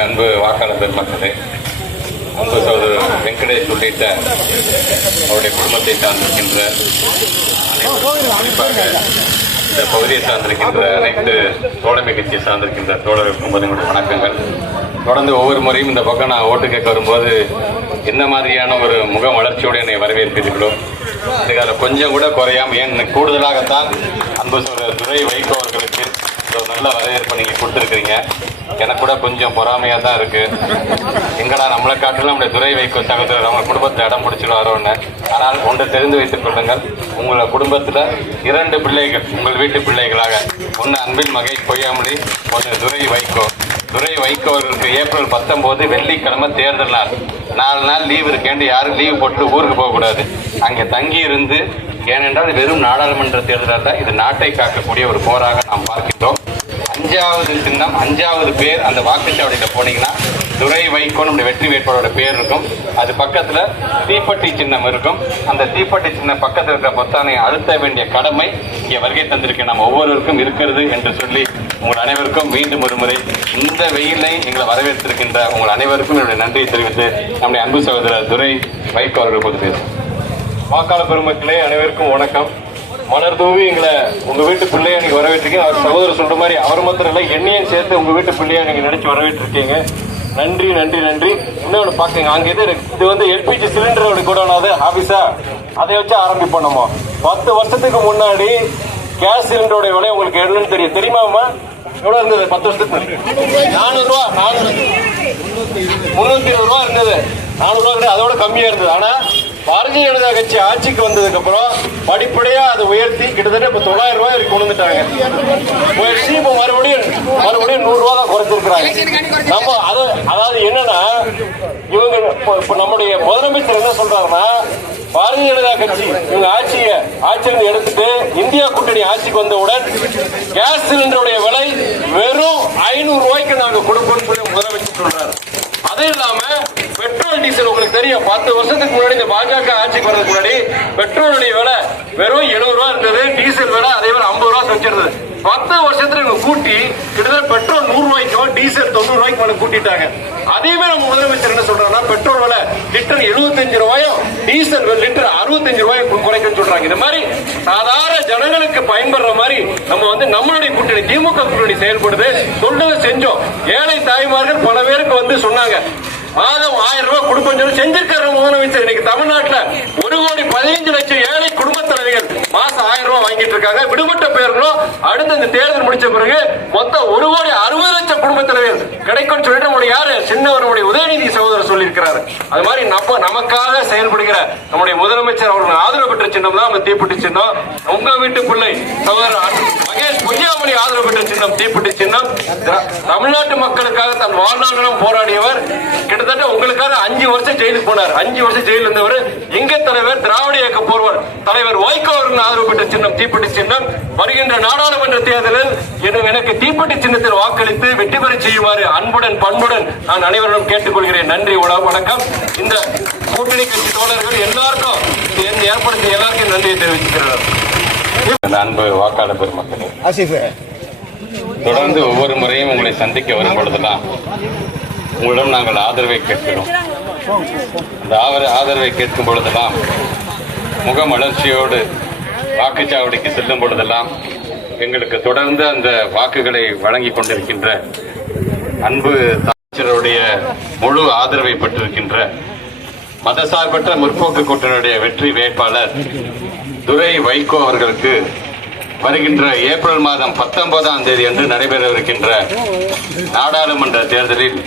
அன்பு வாக்காளர் பெருமக்களே அன்பு சகோதரர் வெங்கடேஷ் உள்ளிட்ட அவருடைய குடும்பத்தை சார்ந்திருக்கின்ற குறிப்பாக இந்த பகுதியை சார்ந்திருக்கின்ற அனைத்து தோழமை கட்சியை சார்ந்திருக்கின்ற தோழர்களுக்கும் பதினுடைய வணக்கங்கள். தொடர்ந்து ஒவ்வொரு முறையும் இந்த பக்கம் நான் ஓட்டு கேட்க வரும்போது என்ன மாதிரியான ஒரு முக வளர்ச்சியோடு என்னை வரவேற்பீர்களோ இதுக்கு அதில் கொஞ்சம் கூட குறையாம ஏன் கூடுதலாகத்தான் அன்பு சகோதரர் துரை வைகோ அவர்களுக்கு இவ்வளோ நல்ல வரவேற்பு நீங்கள் கொடுத்துருக்குறீங்க. எனக்கு கூட கொஞ்சம் பொறாமையாக தான் இருக்குது எங்கடா நம்மளை காட்டிலும் நம்முடைய துறை வைக்கும் சகோதரர் நம்ம குடும்பத்தை இடம் பிடிச்சிடுவாரோன்னு. ஆனால் ஒன்று தெரிந்து வைத்துக் கொள்ளுங்கள். உங்களை குடும்பத்தில் இரண்டு பிள்ளைகள் உங்கள் வீட்டு பிள்ளைகளாக. ஒன்று அன்பின் மகை பொய்யாமொழி ஒன்று துரை வைகோ. துரை வைகோ அவர்களுக்கு ஏப்ரல் பத்தொம்போது வெள்ளிக்கிழமை தேர்தல் நாள். நாலு நாள் லீவ் இருக்கேன் யாரும் லீவ் போட்டு ஊருக்கு போகக்கூடாது. அங்கே தங்கி இருந்து ஏனென்றால் வெறும் நாடாளுமன்ற தேர்தலாக இது நாட்டை காக்கக்கூடிய ஒரு போராக நாம் பார்க்கின்றோம். அஞ்சாவது சின்னம் அஞ்சாவது பேர் அந்த வாக்குச்சாவடியில் போனீங்கன்னா துரை வைகோ நம்முடைய வெற்றி வேட்பாளரோட பேர் இருக்கும். அது பக்கத்தில் தீப்பெட்டி சின்னம் இருக்கும். அந்த தீப்பெட்டி சின்னம் பக்கத்தில் இருக்கிற பொத்தானை அழுத்த வேண்டிய கடமை இங்கே வருகை தந்திருக்க நம்ம ஒவ்வொருவருக்கும் இருக்கிறது என்று சொல்லி உங்கள் அனைவருக்கும் மீண்டும் ஒரு முறை இந்த வெயிலை எங்களை வரவேற்றிருக்கின்ற உங்கள் அனைவருக்கும் என்னுடைய நன்றியை தெரிவித்து நம்முடைய அன்பு சகோதரர் துரை வைகோ அவர்கள் பொது பேசும் வாக்காளர் பெருமக்களே அனைவருக்கும் வணக்கம். மலர் தூவி எங்களை உங்க வீட்டு பிள்ளைய நீங்க வரவேற்றிருக்கீங்க. அவர் சகோதரர் சொல்ற மாதிரி அவர் மாத்திரம் இல்லை என்னையும் சேர்த்து உங்க வீட்டு பிள்ளைய நீங்க நினைச்சு வரவேற்றிருக்கீங்க. நன்றி நன்றி நன்றி. இன்னொன்று பாக்குங்க அங்க இது இது வந்து எல்பிஜி சிலிண்டரோட கூட ஆபீஸா அதை வச்சு ஆரம்பிப்போம் நம்ம பத்து வருஷத்துக்கு முன்னாடி கேஸ் சிலிண்டரோட விலை உங்களுக்கு என்னன்னு தெரியும். தெரியுமாமா எவ்வளவு இருந்தது? பத்து வருஷத்துக்கு முன்னாடி? நானூறு. ரூபா நானூறு முன்னூத்தி இருபது ரூபா இருந்தது. நானூறு ரூபா அதோட கம்மியா இருந்தது. ஆனா பாரதிய ஜனதா கட்சி ஆட்சிக்கு வந்ததுக்கு அப்புறம் படிப்படியா அதை உயர்த்தி கிட்டத்தட்ட இப்ப தொள்ளாயிரம் ரூபாய் வரைக்கும் கொண்டு வந்துட்டாங்க உயர்த்தி இப்ப மறுபடியும் மறுபடியும் நூறு ரூபா தான் குறைச்சிருக்கிறாங்க. நம்ம அது அதாவது என்னன்னா இவங்க இப்ப நம்முடைய முதலமைச்சர் என்ன சொல்றாருன்னா பாரதிய ஜனதா கட்சி இவங்க ஆட்சியை ஆட்சியிருந்து எடுத்துட்டு இந்தியா கூட்டணி ஆட்சிக்கு வந்தவுடன் கேஸ் சிலிண்டருடைய விலை வெறும் ஐநூறு ரூபாய்க்கு நாங்க கொடுப்போம் சொல்லி முதலமைச்சர் சொல்றாரு. அது இல்லாம பெட்ரோல் டீசல் உங்களுக்கு தெரியும். பத்து வருஷத்துக்கு முன்னாடி இந்த பாஜக ஆட்சிக்கு வர்றதுக்கு முன்னாடி பெட்ரோலுடைய விலை வெறும் எழுபது ரூபா இருந்தது டீசல் விலை அதே மாதிரி ஐம்பது ரூபா வச்சிருந்தது பத்து வருஷத்துல இவங்க கூட்டி கிட்டத்தட்ட பெட்ரோல் நூறு ரூபாய்க்கும் டீசல் தொண்ணூறு ரூபாய்க்கு மேல கூட்டிட்டாங்க. அதையுமே நம்ம முதலமைச்சர் என்ன சொல்றாங்கன்னா பெட்ரோல் விலை லிட்டர் எழுபத்தஞ்சு ரூபாயும் டீசல் விலை லிட்டர் அறுபத்தஞ்சு ரூபாய் குறைக்க சொல்றாங்க. இந்த மாதிரி சாதாரண ஜனங்களுக்கு பயன்படுற மாதிரி நம்ம வந்து நம்மளுடைய கூட்டணி திமுக கூட்டணி செயல்படுது. சொல்றதை செஞ்சோம். ஏழை தாய்மார்கள் பல பேருக்கு வந்து சொன்னாங்க மாதம் ஆயிரம் ரூபாய் கொடுப்போம் சொல்லி செஞ்சிருக்காரு முதலமைச்சர். இன்னைக்கு தமிழ்நாட்டுல ஒரு கோடி பதினைஞ்சு லட்சம் ஏழை குடும்ப தலைவிகள் மாசம் ஆயிரம் ரூபாய் வாங்கிட்டு இருக்காங்க. விடுபட்ட பேர்களும் அடுத்த இந்த தேர்தல் முடிச்ச பிறகு மொத்தம் ஒரு கோடி அறுபது லட்சம் குடும்ப தலைவர் கிடைக்கும்னு சொல்லிட்டு நம்முடைய யாரு? சின்னவருடைய உதயநிதி சகோதரர் சொல்லியிருக்கிறாரு. அது மாதிரி நம்ம நமக்காக செயல்படுகிற நம்முடைய முதலமைச்சர் அவர்கள் ஆதரவு பெற்ற சின்னம் தான் நம்ம தீப்பிட்டு சின்னம். உங்க வீட்டு பிள்ளை சகோதரர் மகேஷ் பொய்யாமொழி ஆதரவு பெற்ற சின்னம் தீப்பெட்டி சின்னம். தமிழ்நாட்டு மக்களுக்காக தன் வாழ்நாளும் போராடியவர். கிட்டத்தட்ட உங்களுக்காக அஞ்சு வருஷம் ஜெயிலுக்கு போனார். அஞ்சு வருஷம் ஜெயிலில் இருந்தவர். எங்க தலைவர் திராவிட இயக்க போர்வர் தலைவர் வைகோ அவர்கள் ஆதரவு பெற்ற சின்னம் தீப்பெட்டி சின்னம். வருகின்ற நாடாளுமன்ற தேர்தலில் எனக்கு தீப்பிட்டு சின்னத்தில் வாக்களித்து வெற்றி பெற செய்யுமாறு அன்புடன் பண்புடன் நான் அனைவரிடம் கேட்டுக்கொள்கிறேன். நன்றி உலக வணக்கம். இந்த கூட்டணி கட்சி தோழர்கள் எல்லாருக்கும் ஏற்படுத்திய எல்லாருக்கும் நன்றியை தெரிவிச்சுக்கிறேன். அன்பு வாக்காளர் பெருமக்களே ஆசிஃப். தொடர்ந்து ஒவ்வொரு முறையும் உங்களை சந்திக்க வரும் பொழுதெல்லாம் உங்களிடம் நாங்கள் ஆதரவை கேட்கிறோம். அந்த ஆதர- ஆதரவை கேட்கும் பொழுதெல்லாம் முகமலர்ச்சியோடு வாக்குச்சாவடிக்கு செல்லும் பொழுதெல்லாம் எங்களுக்கு தொடர்ந்து அந்த வாக்குகளை வழங்கி கொண்டிருக்கின்ற அன்பு அமைச்சருடைய முழு ஆதரவை பெற்றிருக்கின்ற மதசார்பற்ற முற்போக்கு கூட்டணியுடைய வெற்றி வேட்பாளர் துரை வைகோ அவர்களுக்கு வருகின்ற ஏப்ரல் மாதம் பத்தொன்பதாம் தேதி அன்று நடைபெறவிருக்கின்ற நாடாளுமன்ற தேர்தலில்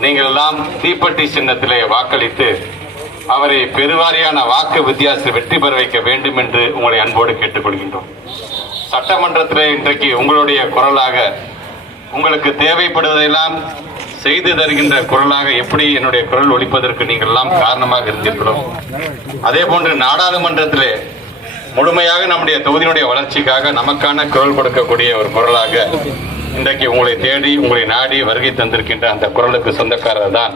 நீங்கள் எல்லாம் தீப்பெட்டி சின்னத்திலே வாக்களித்து அவரை பெருவாரியான வாக்கு வித்தியாசம் வெற்றி பெற வைக்க வேண்டும் என்று உங்களை அன்போடு கேட்டுக்கொள்கின்றோம். சட்டமன்றத்திலே இன்றைக்கு உங்களுடைய குரலாக உங்களுக்கு தேவைப்படுவதையெல்லாம் செய்து தருகின்ற குரலாக எப்படி என்னுடைய குரல் ஒழிப்பதற்கு நீங்கள் எல்லாம் காரணமாக இருந்திருக்கிறோம் அதே போன்று நாடாளுமன்றத்திலே முழுமையாக நம்முடைய தொகுதியினுடைய வளர்ச்சிக்காக நமக்கான குரல் கொடுக்கக்கூடிய ஒரு குரலாக இன்றைக்கு உங்களை தேடி உங்களை நாடி வருகை தந்திருக்கின்ற அந்த குரலுக்கு சொந்தக்காரர் தான்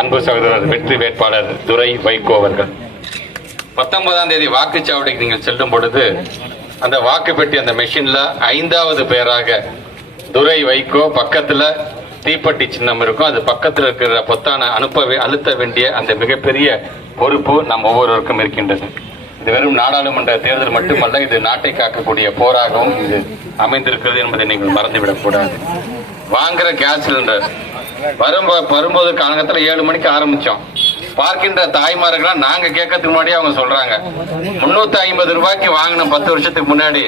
அன்பு சகோதரர் வெற்றி வேட்பாளர் துரை வைகோ அவர்கள். பத்தொன்பதாம் தேதி வாக்குச்சாவடிக்கு நீங்கள் செல்லும் பொழுது அந்த வாக்கு பெட்டி அந்த மெஷின்ல ஐந்தாவது பேராக துரை வைகோ பக்கத்துல தீப்பெட்டி சின்னம் இருக்கும். அது பக்கத்தில் இருக்கிற பொத்தான அனுப்ப அழுத்த வேண்டிய அந்த மிகப்பெரிய பொறுப்பு நம் ஒவ்வொருவருக்கும் இருக்கின்றது. இது வெறும் நாடாளுமன்ற தேர்தல் மட்டுமல்ல இது நாட்டை காக்கக்கூடிய போராகவும் இது அமைந்திருக்கிறது என்பதை நீங்கள் மறந்துவிடக் கூடாது வாங்குற கேஸ் சிலிண்டர். வரும் வரும்போது காலகட்டத்தில் ஏழு மணிக்கு ஆரம்பிச்சோம். பார்க்கின்ற தாய்மார்கள்லாம் நாங்க கேட்கறதுக்கு முன்னாடி அவங்க சொல்றாங்க. முன்னூத்தி ஐம்பது ரூபாய்க்கு வாங்கின பத்து வருஷத்துக்கு முன்னாடி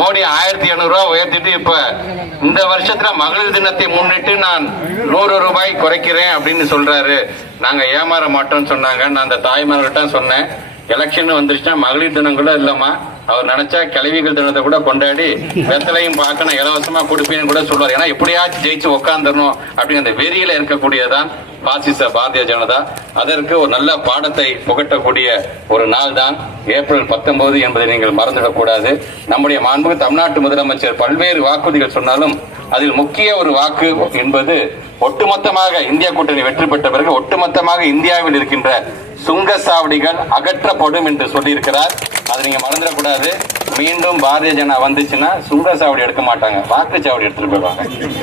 மோடி ஆயிரத்தி எழுநூறு ரூபாய் உயர்த்திட்டு இப்ப இந்த வருஷத்துல மகளிர் தினத்தை முன்னிட்டு நான் நூறு ரூபாய் குறைக்கிறேன் அப்படின்னு சொல்றாரு. நாங்க ஏமாற மாட்டோம்னு சொன்னாங்க. நான் அந்த தாய்மார்கள்ட்ட சொன்னேன். எலெக்ஷன் வந்துருச்சுன்னா மகளிர் தினம் கூட இல்லம்மா. அவர் நினைச்சா கிளவிகள் தினத்தை கூட கொண்டாடி வெத்தலையும் பார்க்கணும் இலவசமா கொடுப்பேன்னு கூட சொல்றாரு ஏன்னா எப்படியாச்சும் ஜெயிச்சு உட்காந்துடணும் அப்படிங்கிற அந்த வெறியில இருக்கக்கூடியதான் பாசிச பாரதிய ஜனதா. அதற்கு ஒரு நல்ல பாடத்தை புகட்டக்கூடிய ஒரு நாள் தான் ஏப்ரல் பத்தொன்பது என்பதை நீங்கள் மறந்துவிடக்கூடாது நம்முடைய மாண்பு தமிழ்நாட்டு முதலமைச்சர் பல்வேறு வாக்குறுதிகள் சொன்னாலும் அதில் முக்கிய ஒரு வாக்கு என்பது ஒட்டுமொத்தமாக இந்தியா கூட்டணி வெற்றி பெற்ற பிறகு ஒட்டுமொத்தமாக இந்தியாவில் இருக்கின்ற சுங்கச்சாவடிகள் அகற்றப்படும் என்று சொல்லியிருக்கிறார். அதை நீங்க மறந்துடக்கூடாது. மீண்டும் பாரதிய ஜனதா வந்துச்சுன்னா சுங்கச்சாவடி எடுக்க மாட்டாங்க. வாக்குச்சாவடி எடுத்துட்டு போயிடுவாங்க.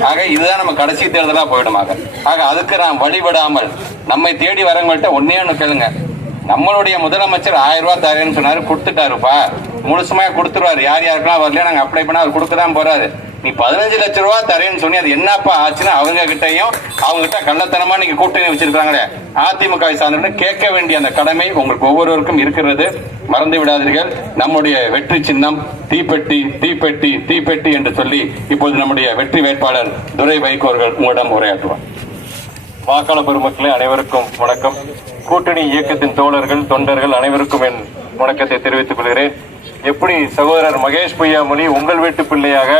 ஆக இதுதான் நம்ம கடைசி தேர்தலா போயிடுமாங்க. ஆக அதுக்கு நாம் வழிபடாமல் நம்மை தேடி வரவங்கள்ட்ட ஒன்னே ஒண்ணு கேளுங்க. நம்மளுடைய முதலமைச்சர் ஆயிரம் ரூபாய் தரேன்னு சொன்னாரு கொடுத்துட்டாருப்பா. முழுசுமா கொடுத்துருவாரு. யார் யாருக்கெல்லாம் வரல நாங்க அப்ளை பண்ணா அவர் கொடுக்க தான் போறாரு. நீ பதினஞ்சு லட்ச ரூபா தரேன்னு சொன்னி அது என்னப்பா ஆச்சுன்னா அவங்க கிட்டையும் அவங்க கிட்ட கள்ளத்தனமா நீங்க கூட்டணி வச்சிருக்காங்களே அதிமுக வை சார்ந்தவர்கள் கேட்க வேண்டிய அந்த கடமை உங்களுக்கு ஒவ்வொருவருக்கும் இருக்கிறது. மறந்து விடாதீர்கள். நம்முடைய வெற்றி சின்னம் தீப்பெட்டி தீப்பெட்டி தீப்பெட்டி என்று சொல்லி இப்போது நம்முடைய வெற்றி வேட்பாளர் துரை வைகோர்கள் உங்களிடம் உரையாற்றுவார். வாக்காளர் பெருமக்களே அனைவருக்கும் வணக்கம். கூட்டணி இயக்கத்தின் தோழர்கள் தொண்டர்கள் அனைவருக்கும் என் வணக்கத்தை தெரிவித்துக் கொள்கிறேன். எப்படி சகோதரர் மகேஷ் பொய்யாமொழி உங்கள் வீட்டு பிள்ளையாக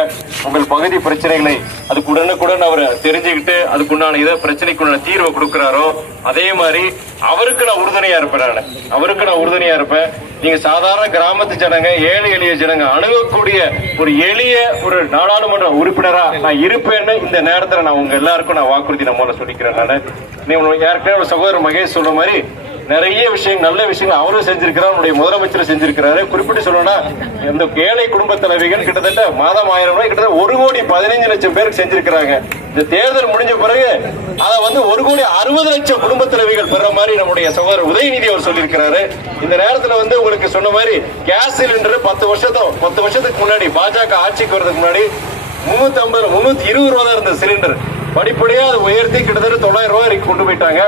உங்கள் பகுதி பிரச்சனைகளை அதுக்கு உடனுக்குடன் அவர் தெரிஞ்சுக்கிட்டு அதுக்குண்டான இதை பிரச்சனைக்குண்டான தீர்வை கொடுக்கிறாரோ அதே மாதிரி அவருக்கு நான் உறுதுணையா இருப்பேன் நான். அவருக்கு நான் உறுதுணையா இருப்பேன். நீங்க சாதாரண கிராமத்து ஜனங்க ஏழை எளிய ஜனங்க அணுகக்கூடிய ஒரு எளிய ஒரு நாடாளுமன்ற உறுப்பினரா நான் இருப்பேன்னு இந்த நேரத்துல நான் உங்க எல்லாருக்கும் நான் வாக்குறுதி நான் முதல்ல சொல்லிக்கிறேன் நான். நீ ஏற்கனவே சகோதரர் மகேஷ் சொன்ன மாதிரி நிறைய விஷயம் நல்ல விஷயங்கள் அவரும் செஞ்சிருக்கிறார் நம்முடைய முதலமைச்சர் செஞ்சிருக்கிறாரு. குறிப்பிட்டு சொல்லணும்னா இந்த ஏழை குடும்ப தலைவிகள் கிட்டத்தட்ட மாதம் ஆயிரம் ரூபாய் கிட்டத்தட்ட ஒரு கோடி பதினைஞ்சு லட்சம் பேருக்கு செஞ்சிருக்கிறாங்க. இந்த தேர்தல் முடிஞ்ச பிறகு அதை வந்து ஒரு கோடி அறுபது லட்சம் குடும்ப தலைவிகள் பெற மாதிரி நம்முடைய சகோதரர் உதயநிதி அவர் சொல்லியிருக்கிறாரு. இந்த நேரத்துல வந்து உங்களுக்கு சொன்ன மாதிரி கேஸ் சிலிண்டர் பத்து வருஷத்தோ பத்து வருஷத்துக்கு முன்னாடி பாஜக ஆட்சிக்கு வர்றதுக்கு முன்னாடி முன்னூத்தி ஐம்பது முன்னூத்தி இருபது ரூபா தான் இருந்த சிலிண்டர். படிப்படியா அதை உயர்த்தி கிட்டத்தட்ட தொள்ளாயிரம் ரூபாய் வரைக்கும் கொண்டு போயிட்டாங்க.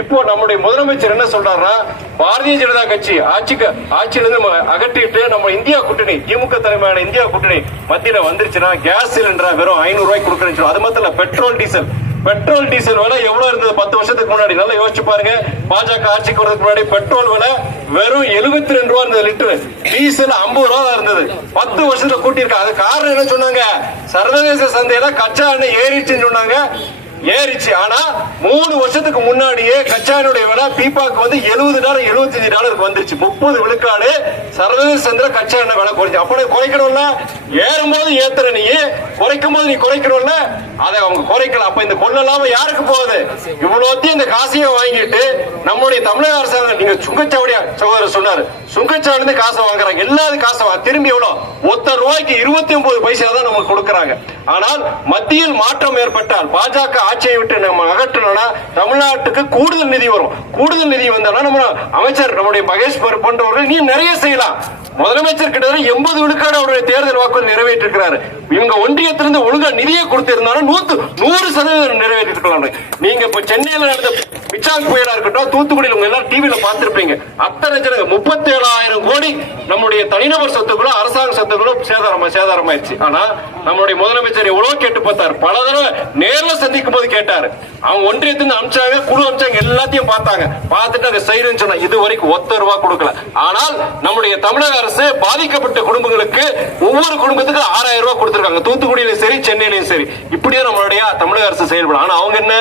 இப்போ நம்முடைய முதலமைச்சர் என்ன சொல்றாருன்னா பாரதிய ஜனதா கட்சி ஆட்சிக்கு ஆட்சியிலிருந்து நம்ம அகற்றிட்டு நம்ம இந்தியா கூட்டணி திமுக தலைமையான இந்தியா கூட்டணி மத்தியில வந்துருச்சுன்னா கேஸ் சிலிண்டரா வெறும் ஐநூறு ரூபாய் கொடுக்கணும்னு அது மாத்திரம் பெட்ரோல் டீசல். பெட்ரோல் டீசல் விலை எவ்வளவு இருந்தது பத்து வருஷத்துக்கு முன்னாடி? நல்லா யோசிச்சு பாருங்க. பாஜக ஆட்சிக்கு வரதுக்கு முன்னாடி பெட்ரோல் விலை வெறும் எழுபத்தி ரெண்டு ரூபா இருந்தது லிட்டர். டீசல் ஐம்பது ரூபா தான் இருந்தது. பத்து வருஷத்துல கூட்டியிருக்காங்க அது காரணம் என்ன சொன்னாங்க? சர்வதேச சந்தையில கச்சா எண்ணெய் ஏறிச்சுன்னு சொன்னாங்க. ஏறிச்சு. ஆனா மூணு வருஷத்துக்கு முன்னாடியே கச்சா விலை பீப்பாக்கு வந்து எழுபது டாலர் எழுபத்தஞ்சு டாலருக்கு வந்துருச்சு. முப்பது விழுக்காடு சர்வதேச சந்திர கச்சா எண்ணெய் விலை குறைச்சு அப்படி குறைக்கணும்ல? ஏறும்போது ஏத்துற நீ. குறைக்கும் போது நீ குறைக்கணும்ல? அதை அவங்க குறைக்கல. அப்ப இந்த கொள்ளலாம யாருக்கு போகுது? இவ்வளோத்தையும் இந்த காசையை வாங்கிட்டு நம்முடைய தமிழக அரசாங்கம் நீங்க சுங்கச்சாவடியா சகோதரர் சொன்னாரு. சுங்கச்சாவடி இருந்து காசை வாங்குறாங்க. எல்லாரும் காசை திரும்பி எவ்வளவு ஒத்த ரூபாய்க்கு இருபத்தி ஒன்பது பைசா தான் நமக்கு கொடுக்கறாங்க. ஆனால் மத்தியில் மாற்றம் ஏற்பட்டால் பாஜக ஆட்சியை விட்டு நம்ம அகற்றணும்னா தமிழ்நாட்டுக்கு கூடுதல் நிதி வரும். கூடுதல் நிதி வந்தாலும் நம்ம அமைச்சர் நம்முடைய மகேஷ் பர் நீ நிறைய செய்யலாம். முதலமைச்சர் கிட்டத்தட்ட எண்பது விழுக்காடு அவருடைய தேர்தல் வாக்குறுதி நிறைவேற்றிருக்கிறாரு. இவங்க ஒன்றியத்திலிருந்து ஒழுங்கா நிதியை கொடுத்திருந்தாலும் நூத்து நூறு சதவீதம் நிறைவேற்றிருக்கலாம் நீங்க இப்ப சென்னையில நடந்த பிச்சாங் புயலா இருக்கட்டும் தூத்துக்குடியில் உங்க எல்லாரும் டிவியில பார்த்திருப்பீங்க. அத்தனை ஜனங்க முப்பத்தி ஏழாயிரம் கோடி நம்முடைய தனிநபர் சொத்துக்களும் அரசாங்க சொத்துக்களும் சேதாரம் சேதாரமாயிருச்சு. ஆனா நம்மளுடைய முதலமைச்சர் எவ்வளவு கேட்டு பார்த்தாரு. பல தடவை நேர்ல சந்திக்கும் போது கேட்டாரு. அவங்க ஒன்றியத்திலிருந்து அமிச்சாங்க குழு அமிச்சாங்க எல்லாத்தையும் பார்த்தாங்க. பார்த்துட்டு அதை செய்யறேன்னு சொன்னா இது வரைக்கும் ஒத்த ரூபா கொடுக்கல. ஆனால் நம்முடைய தமிழக அரசு பாதிக்கப்பட்ட குடும்பங்களுக்கு ஒவ்வொரு குடும்பத்துக்கு ஆறாயிரம் ரூபாய் கொடுத்திருக்காங்க. தூத்துக்குடியிலும் சரி சென்னையிலும் சரி. இப்படியே நம்மளுடைய தமிழக அரசு செயல்படும். ஆனா அவங்க என்ன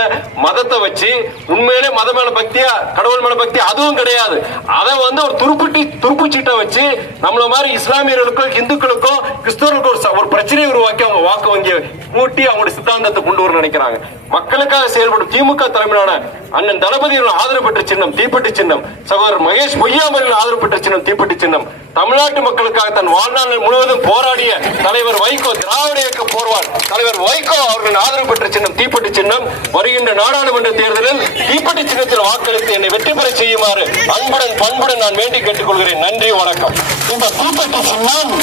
மதத்தை வச்சு உண்மையிலே மத மேல பக்தியா கடவுள் மேல பக்தி அதுவும் கிடையாது. அதை வந்து ஒரு துருப்புட்டி துருப்புச்சீட்டை வச்சு நம்மள மாதிரி இஸ்லாமியர்களுக்கும் இந்துக்களுக்கும் கிறிஸ்தவர்களுக்கும் ஒரு ஒரு பிரச்சனையை உருவாக்கி அவங்க வாக்கு வங்கியை கூட்டி அவங்களுடைய சித்தாந்தத்தை கொண்டு வர நினைக்கிறாங்க. மக்களுக்காக செயல்படும் திமுக தலைமையிலான அண்ணன் தளபதியின் ஆதரவு பெற்ற சின்னம் தீப்பெட்டி சின்னம். சகோதரர் மகேஷ் பொய்யாமலின் ஆதரவு பெற்ற சின்னம் தீப்பெட்டி சின்னம். தமிழ்நாட்டு மக்களுக்காக தன் வாழ்நாள் முழுவதும் போராடிய தலைவர் வைகோ திராவிட இயக்க போர்வாள் தலைவர் வைகோ அவர்களின் ஆதரவு பெற்ற சின்னம் தீப்பெட்டி சின்னம். வருகின்ற நாடாளுமன்ற தேர்தலில் தீப்பெட்டி சின்னத்தில் வாக்களித்து என்னை வெற்றி பெற செய்யுமாறு அன்புடன் பண்புடன் நான் வேண்டி கேட்டுக்கொள்கிறேன். நன்றி வணக்கம். இந்த தீப்பெட்டி சின்னம்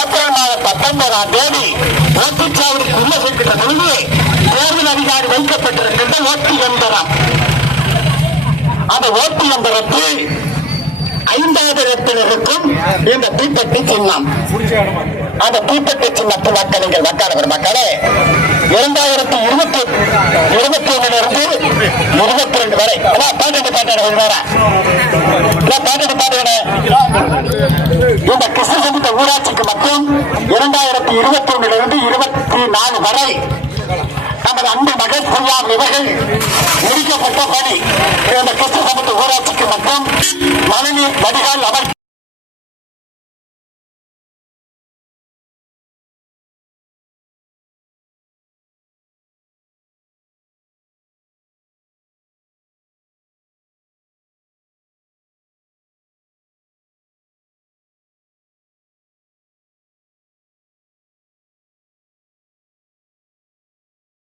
ஏப்ரல் மாதம் பத்தொன்பதாம் தேதி ஓட்டுச்சாவடிக்கு உள்ள செல்கின்ற பொழுது தேர்தல் அதிகாரி வைக்கப்பட்டிருக்கின்ற ஓட்டு எந்திரம் அந்த ஓட்டு நம்பருக்கு ஐந்தாவது இடத்தில் இருக்கும் இந்த தீப்பெட்டி சின்னம். அந்த தீப்பெட்டி சின்னத்து மக்கள் நீங்கள் மக்கள் மக்களே. இரண்டாயிரத்தி இருபத்தி இருபத்தி ஒண்ணிலிருந்து இருபத்தி ரெண்டு வரை பாட்டு பாட்டு வேற பாட்டு பாட்டு இந்த கிருஷ்ணசமுத்திர ஊராட்சிக்கு மட்டும் இரண்டாயிரத்தி இருபத்தி ஒண்ணுல இருந்து இருபத்தி நாலு வரை நமது அன்பு மகேஷ் பொய்யார் இவர்கள் முடிக்கப்பட்ட பணி. இந்த சமத்து ஊராட்சிக்கு மட்டும் மழைநீர் வடிகால் அமைப்பு